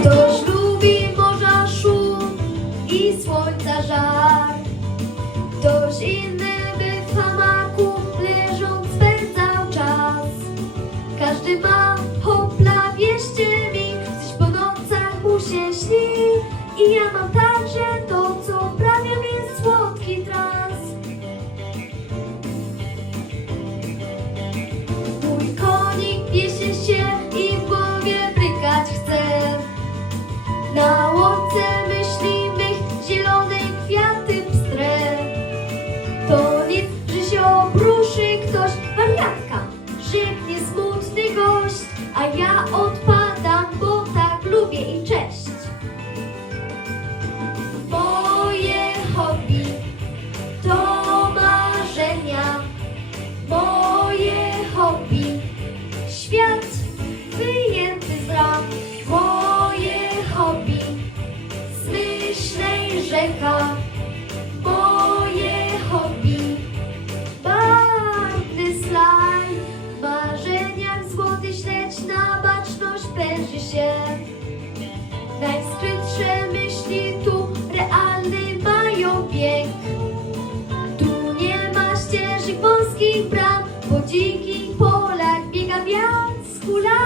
Ktoś lubi morza szum i słońca żar. Ktoś inny by w hamaku leżąc spędzał czas. Każdy ma hopla, wierzcie mi, coś po nocach mu się śni. I ja mam także to, rzeka, moje hobby, barwny slajd, w marzeniach złoty śledź na baczność pęży się. Najskrytsze myśli tu realny mają bieg. Tu nie ma ścieżek wąskich bram, po dzikich polach biega wiatr z kulawą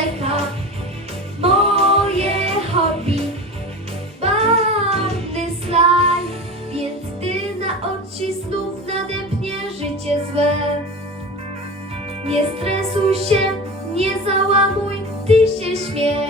rzeka. Moje hobby barwny slajd, więc ty na oczy znów nadepnie życie złe. Nie stresuj się, nie załamuj, ty się śmiej.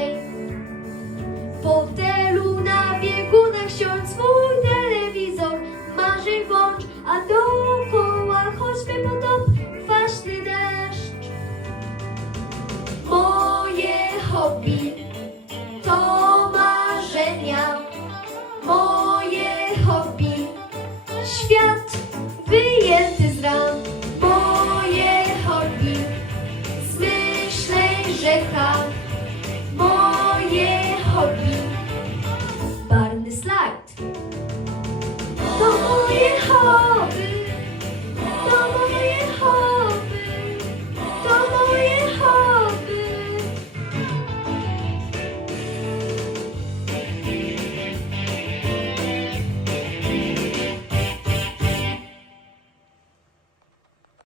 Świat wyjęty z ram, moje hobby, zmyślej rzeka, moje hobby, barwny slajd.